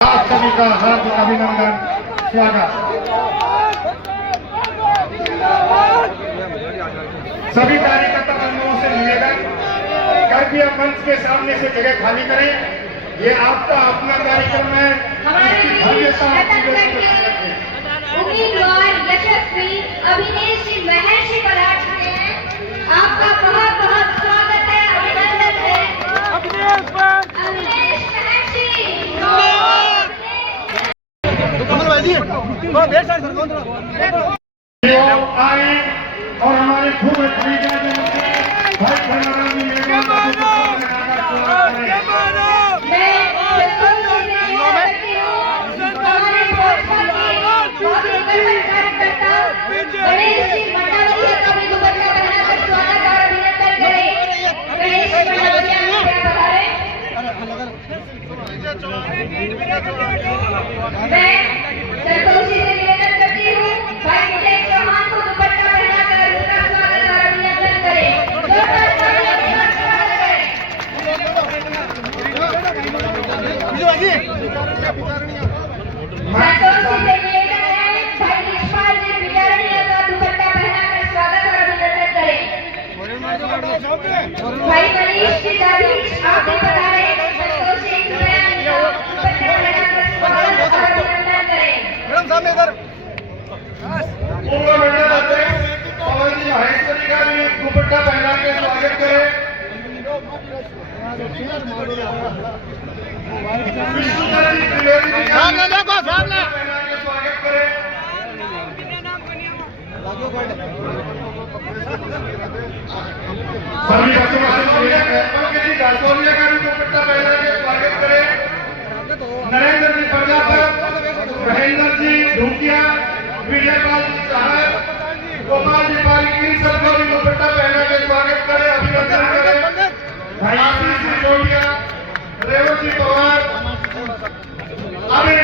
आप सभी का हार्दिक अभिनंदन, स्वागत। सभी कार्यकर्ता बंधुओं से निवेदन, कृपया मंच के सामने से जगह खाली करें। ये आपका अपना कार्यक्रम है। उम्मीदवार यशस्वी अभिनेश जी महर्षि पर आ चुके हैं। आपका बहुत बहुत स्वागत है, अभिनंदन है। अभिनेश महर्षि आए और हमारे खूब भाई मनीष जी दादीश आप भी पधारे। संतोष जी दुपट्टा पहनाकर स्वागत और अभिनंदन करें। मैडम सामने इधर पूर्व मंडल अध्यक्ष पवन जी महेश्वरी का भी दुपट्टा पहना के स्वागत करें। विष्णुदत्त जी त्रिवेदी जी का पहना के स्वागत करें। सभी बच्चों का रासोलिया का भी दुपट्टा पहना के स्वागत करें। नरेंद्र जी प्रजापत, महेंद्र जी ढूंढिया, विजयपाल जी साहब, गोपाल जी पारिक, इन सबको भी दुपट्टा पहना के स्वागत करें, अभिनंदन करें। आशीष जी ढूंढिया, रेवत जी पवार, अभी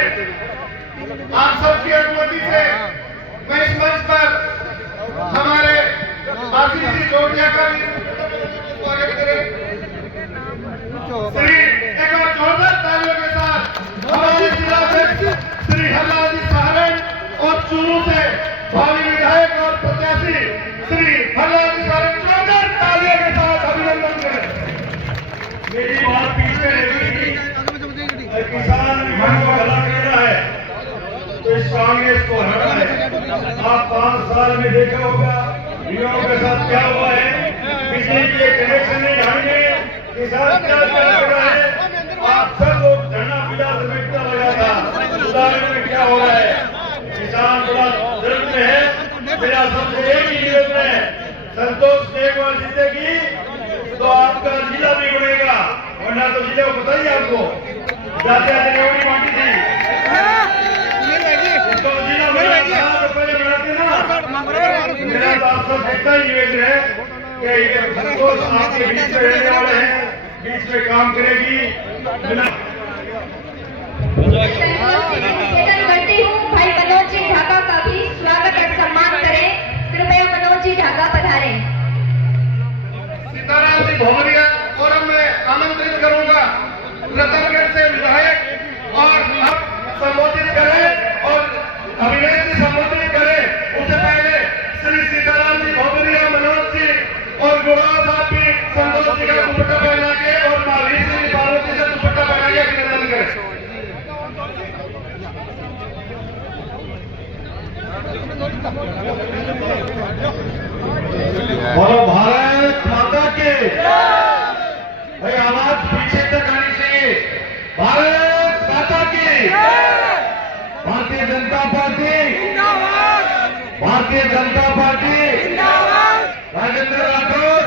आप सबकी अनुमति से मैं इस मंच पर हमारे आशीष जी ढूंढिया का भी स्वागत करें। श्री एक बार जोरदार तालियों के साथ हमारे जिला अध्यक्ष श्री हरलाल जी सहारण और चूरू से भावी विधायक और प्रत्याशी श्री हरलाल जी सहारण, जोरदार तालियों के साथ अभिनंदन करें। मेरी बात पीछे रहेगी, किसान मन को भला करना है तो इस कांग्रेस को हटाना है। आप 5 साल में देखा होगा युवाओं के साथ क्या हुआ है, बिजली के कनेक्शन नहीं ढाएंगे, किसान क्या कर रहा है। आप सब लोग धरना पीड़ा समेटना लगा था, उदाहरण में क्या हो रहा है। किसान बड़ा दर्द में है। मेरा सबसे एक ही निवेदन है, संतोष एक बार जीतेगी तो आपका जिला भी बनेगा, वरना तो जिले को पता ही आपको जाते जाते रेवड़ी बांटी थी तो जिला पहले बनाते ना। मेरा तो आप सब इतना ही निवेदन है कि संतोष आपके बीच में रहने वाले हैं, बीच में काम करेगी। निवेदन करती हूँ भाई मनोज जी ढाका का भी स्वागत और सम्मान करें। कृपया मनोज जी ढाका पधारे। सीताराम जी भोमरिया फोरम में आमंत्रित करूंगा। रतनगढ़ से विधायक और आप संबोधित करें और अभिनय जी संबोधित करें। उससे पहले श्री सीताराम जी भोमरिया, मनोज जी और गुरुराव साहब भी संतोष जी का दुपट्टा पहना के और मालवीय जी पार्वती से दुपट्टा पहना के अभिनंदन करें। बोलो भारत माता के। भाई आवाज पीछे तक आनी चाहिए। भारत माता की। भारतीय जनता पार्टी, भारतीय जनता पार्टी, राजेंद्र राठौर,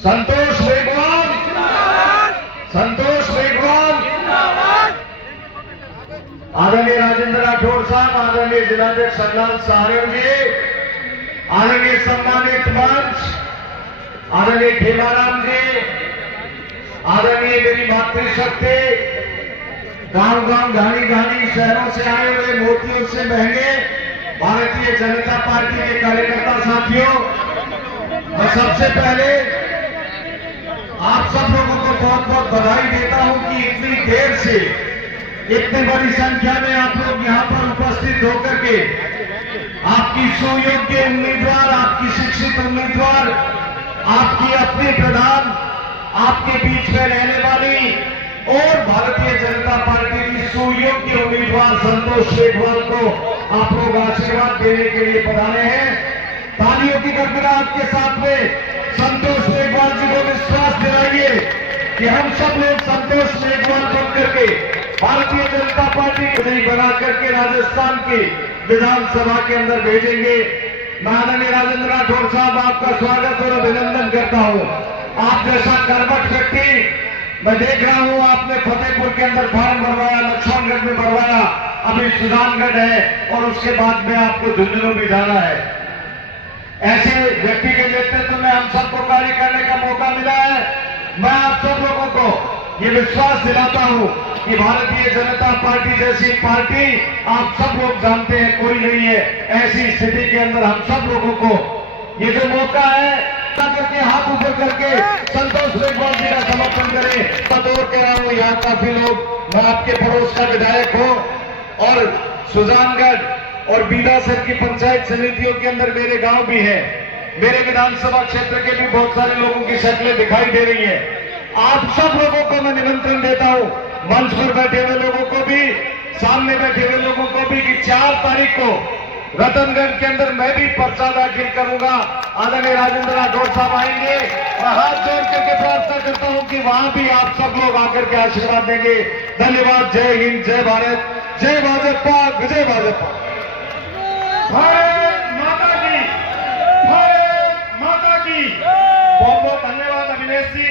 संतोष मेघवाल, संतोष मेघवाल, आदरणीय राजेंद्र राठौर साहब, आदरणीय जिलाध्यक्ष हरलाल सहारण जी, आदरणीय सम्मानित मंच, आदरणीय खेमाराम जी, आदरणीय मेरी मातृशक्ति, गांव गांव घानी घानी शहरों से आए हुए मोतियों से महंगे भारतीय जनता पार्टी के कार्यकर्ता साथियों, मैं सबसे पहले आप सब लोगों को बहुत बहुत बधाई देता हूं कि इतनी देर से इतनी बड़ी संख्या में आप लोग यहां पर उपस्थित होकर के आपकी सुयोग्य उम्मीदवार, आपकी शिक्षित उम्मीदवार, आपकी अपनी प्रधान, आपके बीच में रहने वाली और भारतीय जनता पार्टी की सुयोग्य उम्मीदवार संतोष मेघवाल को आप लोग आशीर्वाद देने के लिए पधारे हैं। तालियों की गड़गड़ाहट के साथ में संतोष मेघवाल जी को विश्वास दिलाइए कि हम सब लोग संतोष मेघवाल बन करके भारतीय जनता पार्टी को नहीं बना करके राजस्थान की विधानसभा के अंदर भेजेंगे। माननीय राजेंद्र राठौर साहब, आपका स्वागत और अभिनंदन करता हूं। आप जैसा करवट व्यक्ति मैं देख रहा हूं, आपने फतेहपुर के अंदर फॉर्म भरवाया, लक्ष्मणगढ़ में भरवाया, अभी सुजानगढ़ है और उसके बाद में आपको झुंझुनू भी जाना है। ऐसे व्यक्ति के नेतृत्व में हम सबको कार्य करने का मौका मिला है। मैं आप सब लोगों को ये विश्वास दिलाता हूं कि भारतीय जनता पार्टी जैसी पार्टी आप सब लोग जानते हैं कोई नहीं है। ऐसी स्थिति के अंदर हम सब लोगों को ये जो मौका है करके हाथ ऊपर करके संतोष मेघवाल जी का समर्थन करें। बतौर कह रहा हूं, यहाँ काफी लोग, मैं आपके पड़ोस का विधायक हूं और सुजानगढ़ और बीदासर की पंचायत समितियों के अंदर मेरे गांव भी है। मेरे विधानसभा क्षेत्र के भी बहुत सारे लोगों की शक्लें दिखाई दे रही हैं। आप सब लोगों को मैं निमंत्रण देता हूं, मंच पर बैठे हुए लोगों को भी, सामने बैठे हुए लोगों को भी, कि 4 तारीख को रतनगढ़ के अंदर मैं भी पर्चा दाखिल करूंगा। आदरणीय राजेंद्र राठौर साहब आएंगे। मैं हाथ जोड़ करके प्रार्थना करता हूं कि वहां भी आप सब लोग आकर के आशीर्वाद देंगे। धन्यवाद। जय हिंद, जय भारत, जय भाजपा, विजय भाजपा। भारत माता की, भारत माता की। बहुत बहुत धन्यवाद अभिनेश जी।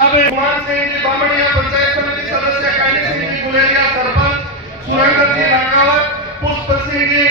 अब भगवान सिंह जी बामणिया पंचायत समिति सदस्य, काली सिंह जी गुलेरिया सरपंच, सुरेंद्र जी नागावत, पुष्प सिंह जी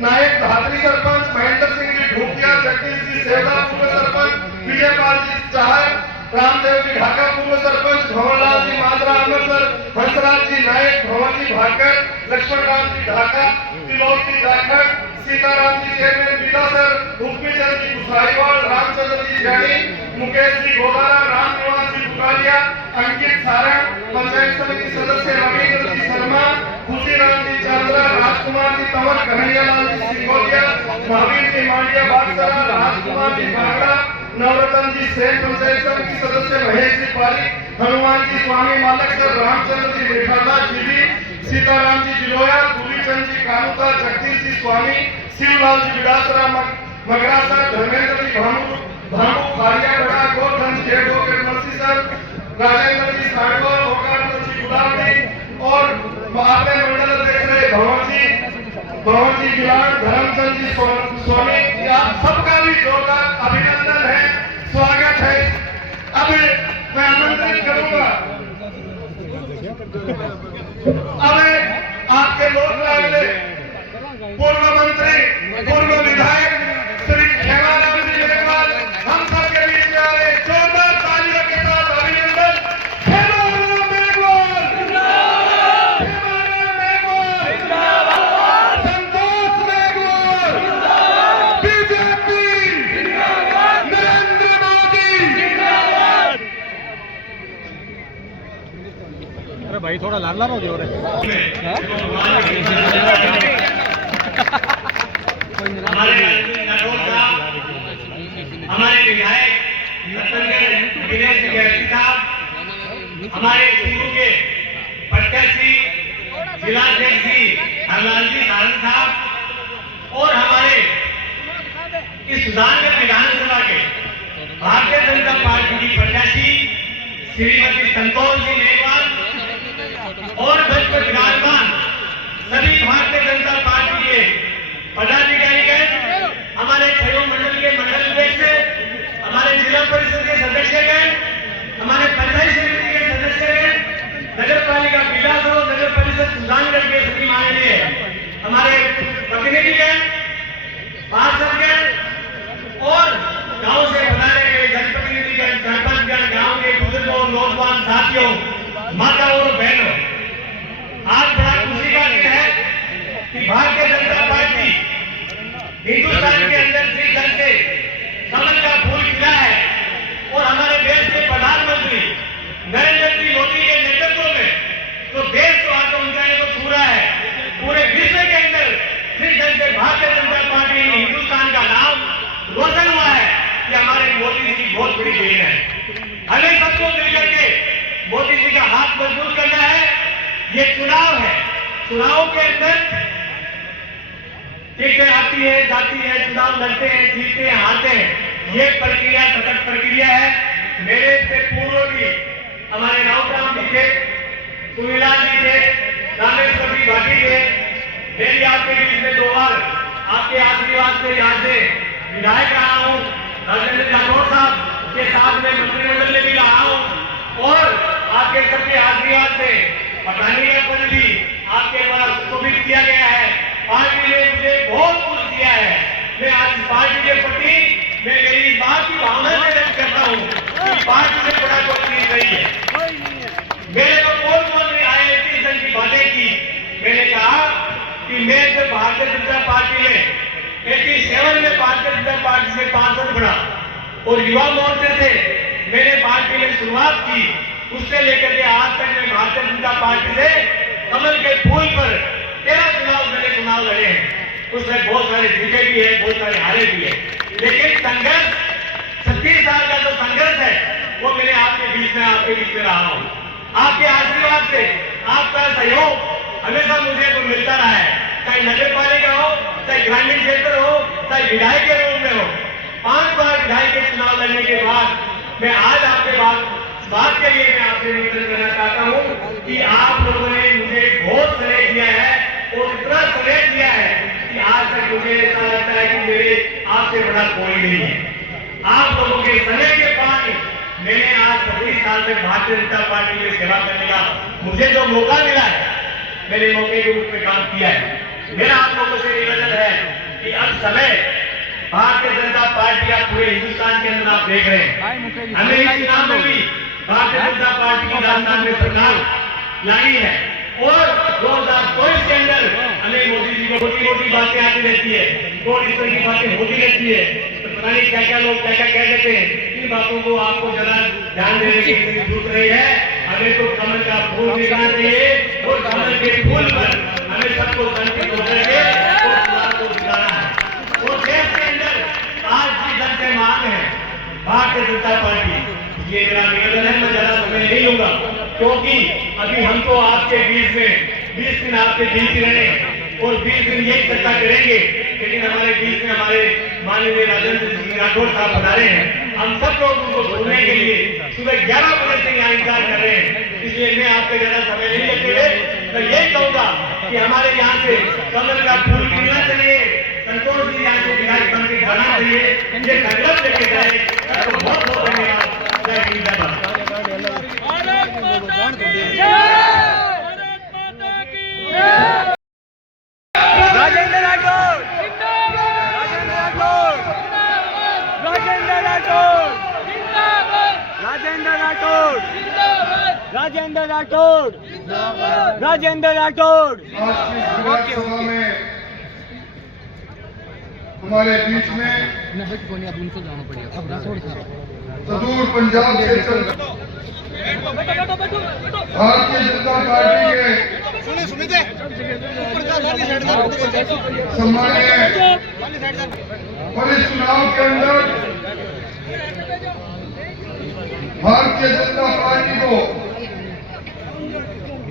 नायक धात्री सरपंच, महेंद्र सिंह जी ढूकिया, जगदीश जी सेवदा पूर्व सरपंच, विजयपाल जी चाहर, रामदेव जी ढाका पूर्व सरपंच, भवनलाल जी माजरा अमृतसर, हंसराज जी नायक, भवन जी भाकर, लक्ष्मण राम जी ढाका, तिलोक जी जाखड़, सीताराम जी चेयरमैन बीदासर, भूपीचंद जी कुशवाईवाल, रामचंद्र जी जानी, मुकेश जी गोदारा, राम निवास जी बुकालिया, अंकित सारंग, पंचायत समिति सदस्य रविंद्र जी शर्मा, खुशीराम जी चांद्रा, राजकुमार जी तंवर, कन्हैयालाल जी सिंगोलिया, महावीर जी मांडिया बागसरा, राजकुमार जी बागड़ा, नवरत्न जी सेन, पंचायत समिति सदस्य महेश जी पाली, हनुमान जी स्वामी मालकसर, रामचंद्र जी मिठादास जी, सीताराम जी जिलोया, दूलीचंद जी कानूता, जगदीश जी स्वामी, शिवलाल जी विडासरा मगरासर, धर्मेंद्र जी भानु खारिया बड़ा गोधन शेडो के मसीसर, राजेंद्र जी सागवा, ओकानंद जी गुलाबी और आपने मंडल देख रहे भवन जी गिलान, धर्मचंद जी स्वामी, आप सबका भी जोरदार अभिनंदन है, स्वागत है। अब मैं आमंत्रित करूंगा, अब आपके लोक लाडले पूर्व मंत्री, पूर्व विधायक श्री खेमाराम जी मेघवाल हम सबके बीच में आ रहे। जोरदार तालियों के साथ अभिनंदन। खेमाराम मेघवाल, खेमाराम मेघवाल, संतोष मेघवाल, बीजेपी, नरेंद्र मोदी। अरे भाई थोड़ा लाल हो गया हमारे विधायक दिनेश तिवारी साहब, हमारे सिंधु के प्रत्याशी जिलाध्यक्ष जी हरलाल जी सारंग साहब और हमारे इस सुजानगढ़ विधानसभा के भारतीय जनता पार्टी की प्रत्याशी श्रीमती संतोष जी मेघवाल और मंच पर विराजमान सभी भारतीय जनता पार्टी के पदाधिकारीगण, हमारे सहयोग मंडल के मंडल अध्यक्ष, हमारे जिला परिषद के सदस्यगण, हमारे पंचायत समिति के सदस्यगण, नगर पालिका बीदासर और नगर परिषद सुजानगढ़ के सभी माननीय हमारे प्रतिनिधिगण, पार्षदगण और गांव से पधारे गए जनप्रतिनिधिगण, सरपंचगण, गांव के बुजुर्गों, नौजवान साथियों, माताओं और बहनों, आज बड़ा खुशी का दिन है कि भारतीय जनता पार्टी हिंदुस्तान के अंदर से जल से कमल का फूल खिला है और हमारे देश के प्रधानमंत्री मजबूत करना है। ये चुनाव है, चुनाव के अंदर टिकटें आती है, जाती है, चुनाव लड़ते हैं, जीतते हैं, हारते हैं। ये प्रक्रिया सतत प्रक्रिया है। मेरे से पूर्व भी हमारे राम जी थे, सुनीलाल जी थे, रामेश्वर जी भाटी थे। मेरी आपके बीच में 2 बार आपके आशीर्वाद से यहाँ से विधायक रहा हूँ, राजेंद्र राठौर साहब के साथ में मंत्रिमंडल में भी रहा हूँ और आपके सबके आशीर्वाद से पठानी का पद भी आपके द्वारा सुशोभित किया गया है। पार्टी ने मुझे बहुत कुछ दिया है। मैं आज पार्टी के प्रति मैं मेरी बात की भावना से व्यक्त करता हूँ कि पार्टी से बड़ा कोई चीज नहीं है। मेरे को कौन में आए इस जन की बातें की। मैंने कहा कि मैं जब भारतीय जनता पार्टी में 87 में भारतीय जनता पार्टी से पार्षद बना और युवा मोर्चे से मैंने पार्टी में शुरुआत की, उससे लेकर के आज तक मैं भारतीय जनता पार्टी से कमल के फूल पर 13 चुनाव लड़े हैं। उसमें बहुत सारे जीते भी है, बहुत सारे हारे भी है, लेकिन संघर्ष 36 साल का जो संघर्ष है वो मैंने आपके बीच में रहा हूँ। आपके आशीर्वाद से आपका सहयोग हमेशा मुझे तो मिलता रहा है, चाहे नगर पालिका हो, चाहे ग्रामीण क्षेत्र हो, चाहे विधायक के रूप में हो। 5 बार विधायक के चुनाव लड़ने के बाद मैं आज आपके बात के लिए मैं आपसे निवेदन करना चाहता हूँ कि आप लोगों ने मुझे बहुत सहयोग दिया है और इतना सहयोग दिया है कि आज तक मुझे ऐसा लगता है कि मेरे आपसे बड़ा कोई नहीं है। आप लोगों के सहयोग के बाद मैंने आज 36 साल तक भारतीय जनता पार्टी में सेवा करने का मुझे जो मौका मिला है, मैंने मौके के रूप में काम किया है। मेरा आप लोगों से निवेदन है कि अब समय भारतीय जनता पार्टी आप पूरे हिंदुस्तान के अंदर आप देख रहे हैं, हमें इस चुनाव में भी भारतीय जनता पार्टी की राजस्थान में सरकार लाई है और 2024 के अंदर हमें मोदी जी को मोटी बातें आती रहती है और इस तरह की बातें होती रहती है, तो पता नहीं क्या क्या लोग क्या क्या कह देते हैं। इन बातों को आपको जरा ध्यान देने की जरूरत नहीं है। हमें तो कमल का फूल दिखाना चाहिए और कमल के फूल पर हमें सबको संचित होकर के और चुनाव को जिताना है। और देश के अंदर आज भी जन से मांग है भारतीय जनता पार्टी, ये मेरा निवेदन है, मैं ज्यादा समय नहीं लूंगा क्योंकि अभी हम तो आपके बीच में 20 दिन आपके बीच ही रहे और 20 दिन यही चर्चा करेंगे, लेकिन हमारे बीच में हमारे माननीय राजेंद्र सिंह राठौर साहब बता रहे हैं। हम सब लोग उनको सुनने के लिए सुबह 11 बजे से यहाँ इंतजार कर रहे हैं, इसलिए मैं आपके ज्यादा समय नहीं लेते हुए मैं यही कहूंगा कि हमारे यहाँ से कमल का फूल खिलना चाहिए, संतोष जी यहाँ से विधायक बन के जाना चाहिए, ये संकल्प लेके जाए। तो बहुत बहुत धन्यवाद। जय हिंद, जय भारत। राजेंद्र राठौर, राजेंद्र राठौर, राजेंद्र राठौर, राजेंद्र राठौर, राजेंद्र राठौर, राजेंद्र राठौर। आज की विधान सभा में हमारे बीच में सुदूर पंजाब से भारतीय जनता पार्टी के सम्मानीय और इस चुनाव के अंदर भारतीय जनता पार्टी को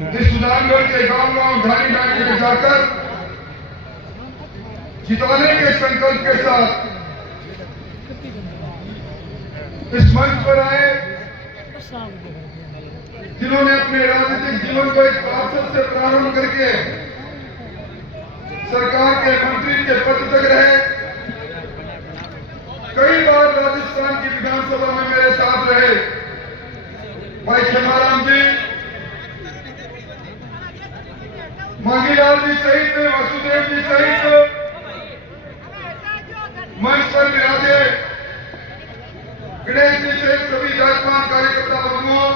इस सुजानगढ़ के गांव-गांव ढाणी-ढाणी में जाकर जिताने के संकल्प के साथ इस मंच पर आए, जिन्होंने अपने राजनीतिक जीवन को एक पार्षद से प्रारंभ करके सरकार के मंत्री के पद तक रहे। कई बार राजस्थान की विधानसभा में मेरे साथ रहे भाई खेमाराम जी, मांगीलाल जी सहित वासुदेव जी सहित मंच पर विराजे गणेश जी सहित सभी जातमान कार्यकर्ता बंधुओं,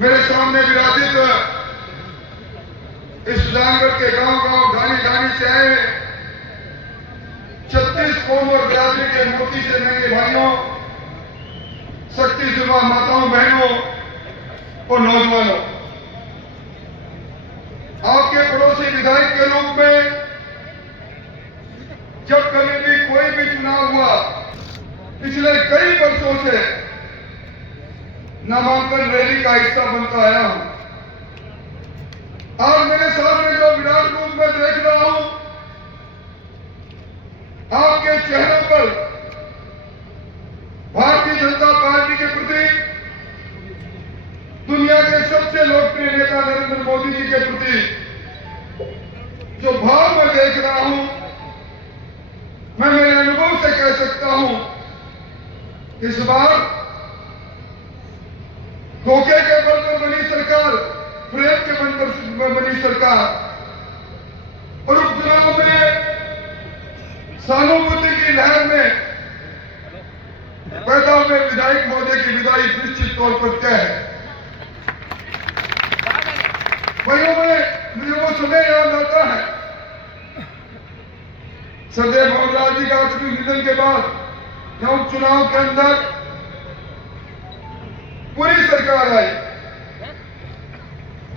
मेरे सामने विराजित इस सुजानगढ़ के गांव-गांव ढाणी-ढाणी से आए 36 कौम और बिरादरी के मोती से महंगे भाइयों, शक्ति सुबह माताओं, बहनों और नौजवानों, आपके पड़ोसी विधायक के रूप में जब कभी भी कोई भी चुनाव हुआ पिछले कई वर्षों से, नामांकन रैली का हिस्सा बनता आया हूं। आज मेरे सामने जो विराट रूप में देख रहा हूं, आपके चेहरे पर भारतीय जनता पार्टी के प्रति, दुनिया के सबसे लोकप्रिय नेता नरेंद्र मोदी जी के प्रति जो भाव मैं देख रहा हूं, मैं मेरे अनुभव से कह सकता हूं, इस बार धोखे के बल पर बनी सरकार, फ्रेम के बल पर बनी सरकार, और उपचुनाव में सहानुभूति की लहर में पैदा हुए विधायक महोदय की विदाई निश्चित तौर पर तय है। भाइयों में मुझे वो समय याद आता है, सरदेव मोहनलाल जी का अकाल निधन के बाद जब उपचुनाव के अंदर पूरी सरकार आई,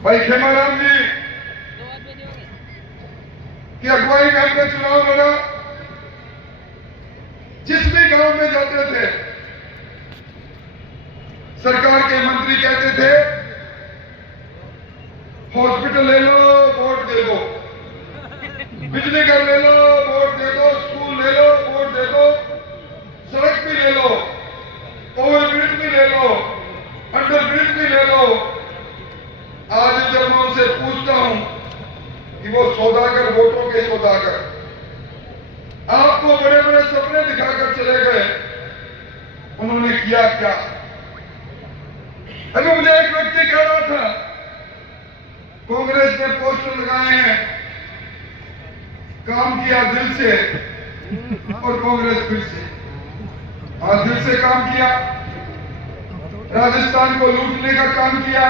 भाई खेमाराम जी की अगुवाई में हमने चुनाव लड़ा। जिस भी गांव में जाते थे, सरकार के मंत्री कहते थे हॉस्पिटल ले लो, वोट दे दो, बिजली घर ले लो, वोट दे दो, स्कूल ले लो, वोट दे दो, सड़क भी ले लो, ओवर ब्रिज भी ले लो, अंडर ब्रिज भी ले लो। आज जब मैं उनसे पूछता हूं कि वो सौदागर, वोटों के सौदागर, आपको बड़े बड़े सपने दिखाकर चले गए, उन्होंने किया क्या? अभी मुझे एक व्यक्ति कह रहा था, कांग्रेस ने पोस्टर लगाए हैं, काम किया दिल से, और कांग्रेस फिर से आज दिल से काम किया, राजस्थान को लूटने का काम किया,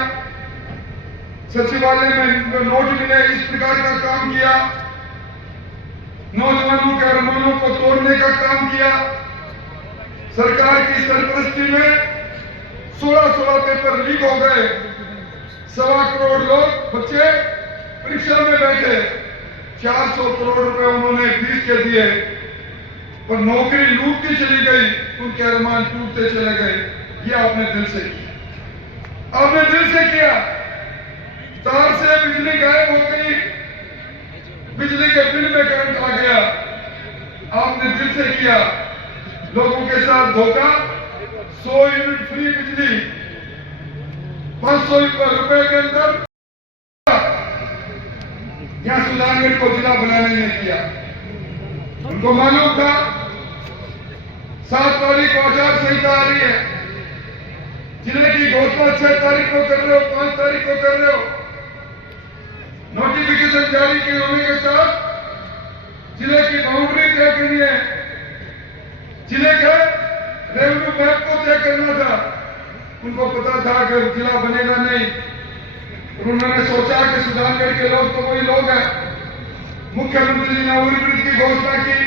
सचिवालय में नोट मिले इस प्रकार का काम किया, नौजवानों के अरमानों को तोड़ने का काम किया। सरकार की सरपरस्ती में 16 पेपर लीक हो गए, 1.25 करोड़ लोग बच्चे परीक्षा में बैठे, 400 करोड़ रुपए उन्होंने फीस के दिए, पर नौकरी लूटती चली गई, उनके अरमान टूटते चले गए। ये आपने दिल से किया, आपने दिल से किया। तार से बिजली गायब हो गई, बिजली के बिल में करंट आ गया, आपने दिल से किया। लोगों के साथ धोखा, 100 यूनिट फ्री बिजली 500 रुपए के अंदर, यहां सुजानगढ़ को जिला बनाने में किया। उनको मालूम था 7 तारीख को आचार संहिता आ रही है, जिले की घोषणा 6 तारीख को कर रहे हो, 5 तारीख को कर रहे हो, नोटिफिकेशन जारी किए होने के साथ जिले की बाउंड्री तय करनी है, जिले के रेवेन्यू मैप को तय करना था। उनको पता था कि जिला बनेगा नहीं, उन्होंने सोचा कि सुजानगढ़ के लोग तो वही लोग हैं। मुख्यमंत्री जी ने ओवरब्रिज की घोषणा की,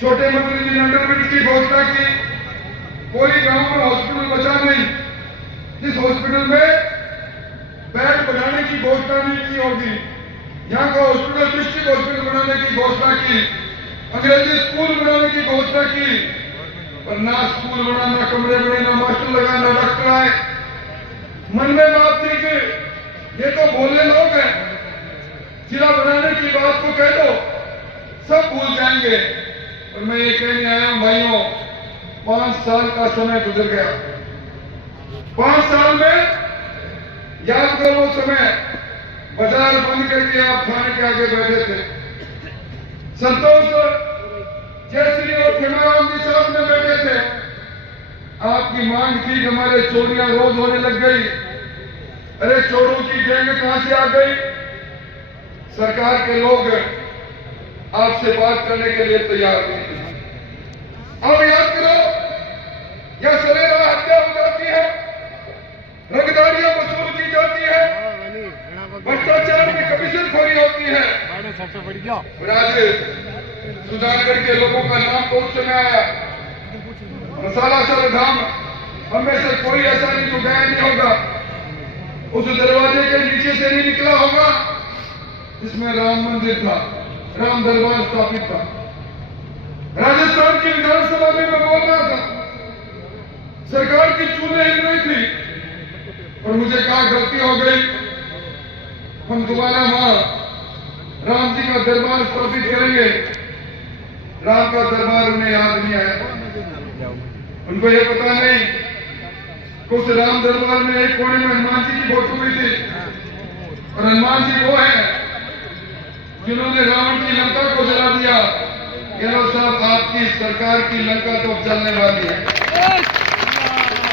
छोटे मंत्री जी ने अंडरब्रिज की घोषणा की, कोई गांव में हॉस्पिटल बचा नहीं जिस हॉस्पिटल में बेड बनाने की घोषणा नहीं की होगी। यहाँ का हॉस्पिटल डिस्ट्रिक्ट हॉस्पिटल बनाने की घोषणा की, अंग्रेजी स्कूल बनाने की घोषणा की, पर ना स्कूल बनाना, कमरे बने, ना मास्टर लगाना, डॉक्टर आए। मन में बात थी कि ये तो भोले लोग हैं, जिला बनाने की बात को कह दो सब भूल जाएंगे। और मैं ये कहने आया हूं भाइयों, 5 साल का समय गुजर गया। 5 साल में याद करो वो समय, बाजार बंद करके आप थाने के आगे बैठे थे, संतोष जयश्री और खेमाराम जी साथ में बैठे थे। आपकी मांग थी कि हमारे चोरियां रोज होने लग गई, अरे चोरों की गैंग कहां से आ गई? सरकार के लोग आपसे बात करने के लिए तैयार नहीं थे। अब याद करो, यह सरेरा हत्या हो जाती है, रंगदारियां वसूल की जाती है, भ्रष्टाचार में कमीशन खोरी होती है। सुजानगढ़ के लोगों का नाम तो उस समय आया, मसाला सर धाम, हमें से कोई ऐसा नहीं जो गया नहीं होगा, उस दरवाजे के नीचे से नहीं निकला होगा जिसमें राम मंदिर था, राम दरबार स्थापित था। राजस्थान की विधानसभा में मैं बोल रहा था, सरकार की चूल्हे हिल रही थी, मुझे कहा गलती हो गई, हम दोबारा वहां राम जी का दरबार स्थापित करेंगे। राम का दरबार उन्हें याद नहीं आया। उनको ये पता नहीं कि उस राम दरबार में एक कोने में हनुमान जी की फोटो हुई थी, और हनुमान जी वो है जिन्होंने रावण की लंका को जला दिया। गहलोत साहब, आपकी सरकार की लंका तो अब जलने वाली है,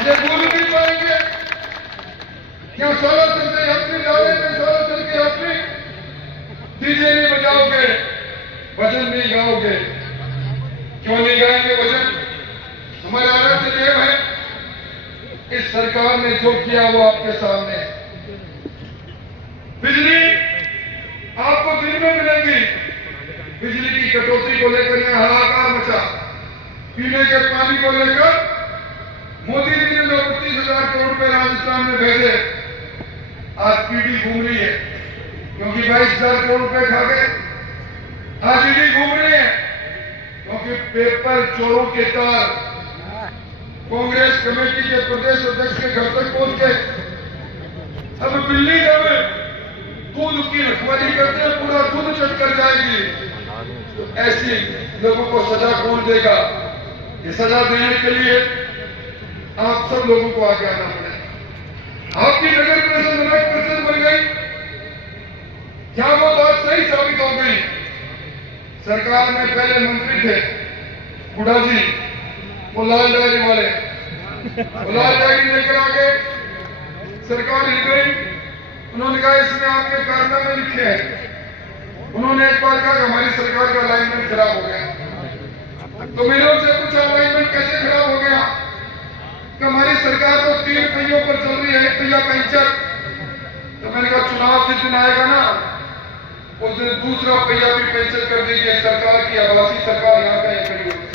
ये भूल नहीं पाएंगे। क्या 16 साल से अपनी डाले में 16 साल की अपनी डीजे नहीं बजाओगे, भजन नहीं गाओगे? क्यों नहीं गाएंगे भजन? हमारे आराध्य देव है। इस सरकार ने जो किया वो आपके सामने है। बिजली आपको दिन में मिलेगी। बिजली की कटौती को लेकर यहां हाहाकार मचा। पीने के पानी को लेकर मोदी जी ने जो 25,000 करोड़ रुपए राजस्थान में भेजे, आज पीढ़ी घूम रही है, क्योंकि 22,000 करोड़ रुपए खा गए। आज ईडी घूम रही है क्योंकि पेपर चोरों के तार कांग्रेस कमेटी के प्रदेश अध्यक्ष के घर तक पहुंच गए। अब बिल्ली जब दूध की रखवाली करते हैं, पूरा दूध चट कर जाएगी, तो ऐसी लोगों को सजा कौन देगा? ये सजा देने के लिए आप सब लोगों को आगे आना पड़ेगा। आपकी नगर परिषद नगर परिषद बन गई, क्या वो बात सही साबित हो गई? सरकार में पहले मंत्री थे बुढ़ा जी, वो लाल डायरी वाले, वो लाल डायरी लेकर आ गए, सरकार हिल गई। उन्होंने कहा इसमें आपके कारनामे लिखे हैं। उन्होंने एक बार कहा हमारी सरकार का अलाइनमेंट खराब हो गया, तो मैंने उनसे पूछा अलाइनमेंट कैसे खराब हो गया? कि हमारी सरकार तो 3 पहियों पर चल रही है, 1 पहिया पंचर। तो मैंने कहा चुनाव जिस दिन आएगा ना, उस दिन दूसरा पहिया भी पेंशन कर दीजिए। सरकार की आवासी सरकार यहाँ कहीं खड़ी होगी।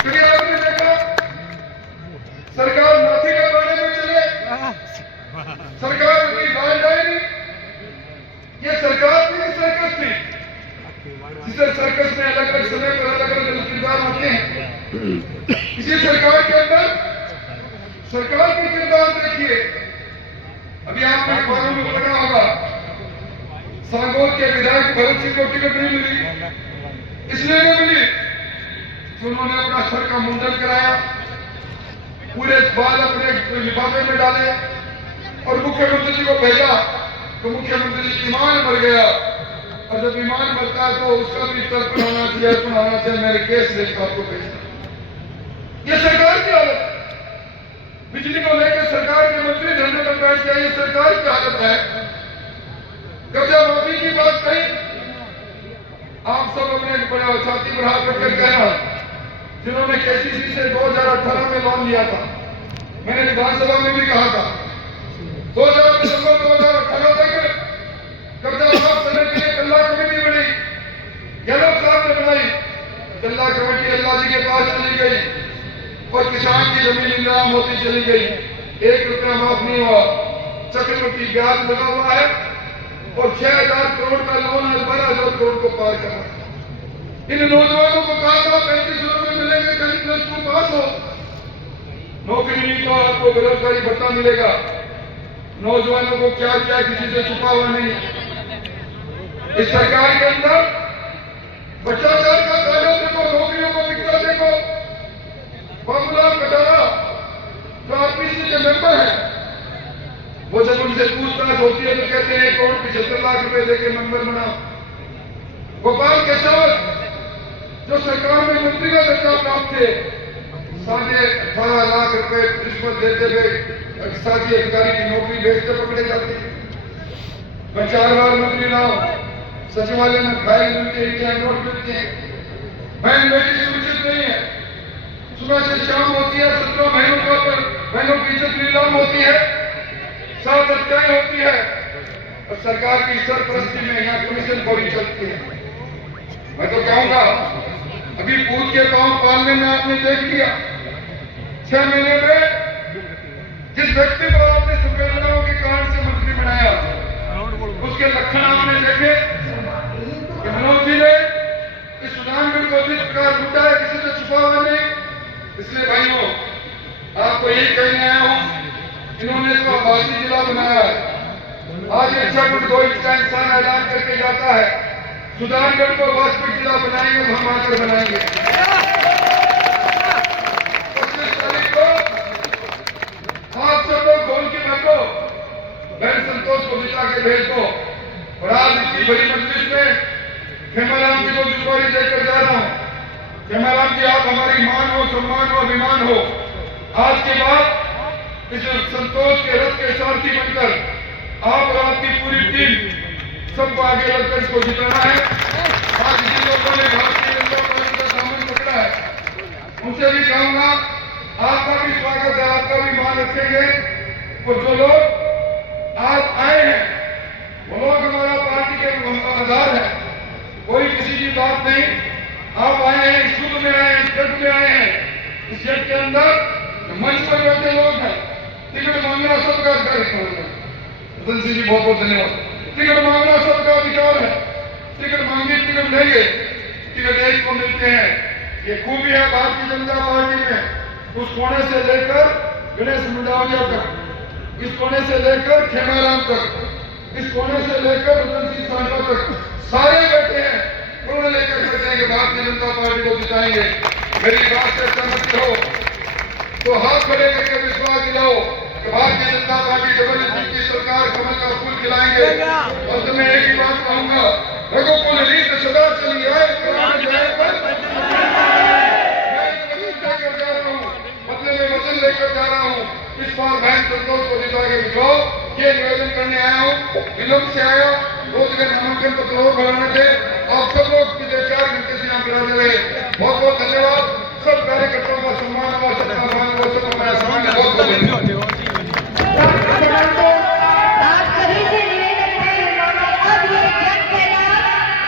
फिर आपने देखा सरकार नाथी के बारे में चले, सरकार की लाल डायरी, ये सरकार थी सर्कस थी, जिसे सर्कस में अलग अलग समय पर अलग अलग किरदार होते हैं। इसी सरकार के अंदर सरकार के किरदार देखिए। अभी आपने अखबारों में पढ़ा होगा, सांगोल के विधायक भरत सिंह को टिकट नहीं मिली। इसलिए नहीं मिली कि उन्होंने अपना सर का मुंडन कराया, पूरे बाल अपने लिफाफे में डाले और मुख्यमंत्री जी को भेजा, तो मुख्यमंत्री जी ईमान मर गया। और जब ईमान मरता है तो उसका भी तर्पण होना चाहिए, मेरे केस लेकर आपको भेजना। ये सरकार की हालत है। बिजली को लेकर सरकार के मंत्री धरने पर बैठ गए, ये सरकार की हालत है। कर्जा माफी की बात कही, आप सब अपने बड़ा छाती पर हाथ रखकर कहना, जिन्होंने केसीसी से 2018 में लोन लिया था, मैंने विधानसभा में भी कहा था 2018 तक कर्जा माफ करने के लिए गल्ला कमेटी बनी, गहलोत साहब ने बनाई। गल्ला कमेटी अल्लाह जी के पास चली गई और किसान की जमीन नीलाम होती चली गई। 1 रुपया माफ नहीं हुआ, चक्रवृद्धि ब्याज लगा हुआ है और 6,000 करोड़ का लोन 12,000 करोड़ को पार करना है। इन नौजवानों को कहा था 35 रुपए मिलेंगे, कहीं +2 पास हो, नौकरी नहीं तो आपको बेरोजगारी भत्ता मिलेगा। नौजवानों को क्या किया, किसी से छुपा हुआ नहीं। इस सरकार के अंदर भ्रष्टाचार का कानून देखो, नौकरियों को बिकता देखो। बाबूलाल कटारा जो आरपीसी के मेंबर है, वो जब उनसे पूछताछ होती है तो कहते हैं 1,75,00,000 रुपए देके मेंबर बनाओ। गोपाल केशव जो सरकार में मंत्री का दर्जा प्राप्त थे, 18.5 लाख रुपए रिश्वत देते हुए साझी अधिकारी की नौकरी भेजते पकड़े जाते हैं। मैं 4 बार मंत्री रहा हूं, सचिवालय में फाइल मिलती है, क्या नोट मिलते हैं। बहन बेटी सुरक्षित नहीं है, सुबह से शाम होती है, 17 बहनों की इज्जत नीलाम होती है, 7 हत्याएं होती है और सरकार की सरपरस्ती में यहाँ कमीशन बोरी चलती है। मैं तो कहूंगा अभी पूछ के पांव पालने में आपने देख लिया, 6 महीने में जिस व्यक्ति को आपने संवेदनाओं के कारण से मंत्री बनाया, उसके लक्षण आपने देखे कि मनोज जी ने इस सुधानगढ़ को जिस प्रकार लूटा है, किसी से छुपा हुआ नहीं। इसलिए भाइयों, आपको यही कहने आया हूं, इन्होंने तो बनाया है। आज इच्छापुर गोइल का इंसान ऐलान करके जाता है सुजानगढ़ को वास्तविक जिला बनाएंगे तो हम आकर बनाएंगे। 25 तारीख को आप सब लोग गोल की भर बहन संतोष को बिता के भेज दो। और आज इतनी बड़ी मजलिस में खेमाराम जी को जिम्मेदारी देकर जा रहा हूँ। खेमाराम जी, आप हमारी मान हो, सम्मान हो, अभिमान हो। आज के बाद इस संतोष के रथ के सारथी बनकर आप और आपकी पूरी टीम सबको आगे लगकर इसको जिताना है। आज जिन लोगों ने भारतीय जनता पार्टी का दामन पकड़ा है उनसे भी कहूंगा आपका भी स्वागत है, आपका भी मान रखेंगे। और जो लोग आज आए हैं वो लोग हमारा पार्टी के आधार है, कोई किसी की बात नहीं। आप आए हैं, इस युद्ध में आए हैं, इस जग में आए हैं। इस जग के अंदर मंच पर बैठे लोग हैं, टिकट मांगना सबका अधिकार है। रतन सिंह जी बहुत बहुत धन्यवाद। टिकट मांगना सबका अधिकार है, टिकट मांगे टिकट लेंगे, टिकट एक को मिलते हैं। ये खूबी है भारतीय जनता पार्टी में। उस कोने से लेकर गणेश मुंडावलिया तक, इस कोने से लेकर खेमाराम तक, इस कोने से लेकर रतन सिंह साहब तक सारे बैठे हैं। उन्होंने लेकर जाएंगे, भारतीय जनता पार्टी को जिताएंगे। मेरी बात से सहमत हो तो हाथ खड़े करके विश्वास दिलाओ कि भारतीय जनता पार्टी जबरदस्ती की सरकार कमल का फूल खिलाएंगे। और तो मैं एक ही बात कहूंगा, रघुकुल रीत सदा चली आए, बदले में वचन लेकर जा रहा हूँ। इस बार बहन संतोष को जिता के बिठाओ, ये निवेदन करने आया हूँ। विलंब से आया, 2 जगह नामांकन पत्र और भराने थे। आप सब लोग पिछले 4 घंटे से यहाँ करा रहे। बहुत बहुत धन्यवाद। सब कार्यकर्ताओं का सम्मान हुआ, सबका मान हुआ, सबका मेरा सम्मान है। बहुत बहुत धन्यवाद। आप सभी से निवेदन है, अब ये जन सेना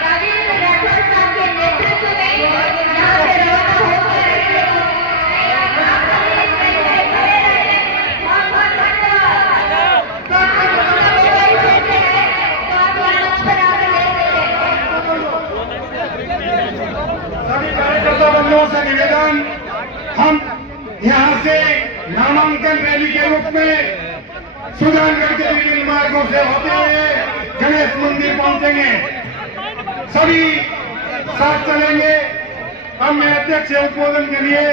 राजेंद्र राठौर साहब के नेतृत्व में यहाँ से रवाना होकर सभी कार्यकर्ता बंधुओं से निवेदन, हम यहाँ से नामांकन रैली के रूप में सुजानगढ़ के विभिन्न मार्गों से होते हुए गणेश मंदिर पहुंचेंगे। सभी साथ चलेंगे। अब मैं अध्यक्ष उद्बोधन के लिए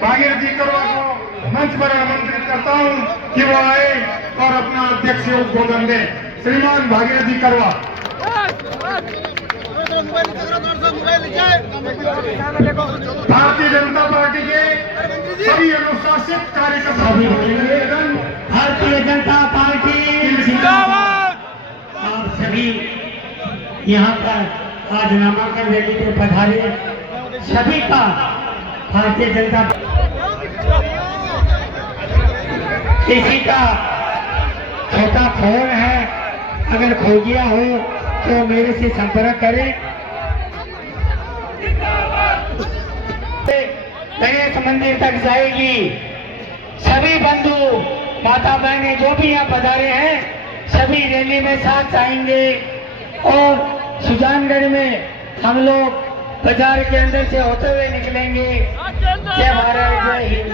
भागीरथी करवा को मंच पर आमंत्रित करता हूं कि वो आए और अपना अध्यक्ष उद्बोधन दे। श्रीमान भागीरथी करवा। भारतीय जनता पार्टी के सभी अनुशासित कार्यकर्ता निवेदन, भारतीय जनता पार्टी और सभी यहाँ पर आज नामांकन रैली में पधारे सभी का भारतीय जनता किसी का छोटा फोन है, अगर खो गया हो तो मेरे से संपर्क करें। गणेश मंदिर तक जाएगी। सभी बंधु माता बहनें जो भी यहाँ पधारे हैं सभी रैली में साथ आएंगे और सुजानगढ़ में हम लोग बाजार के अंदर से होते हुए निकलेंगे। जय भारत, जय हिंद।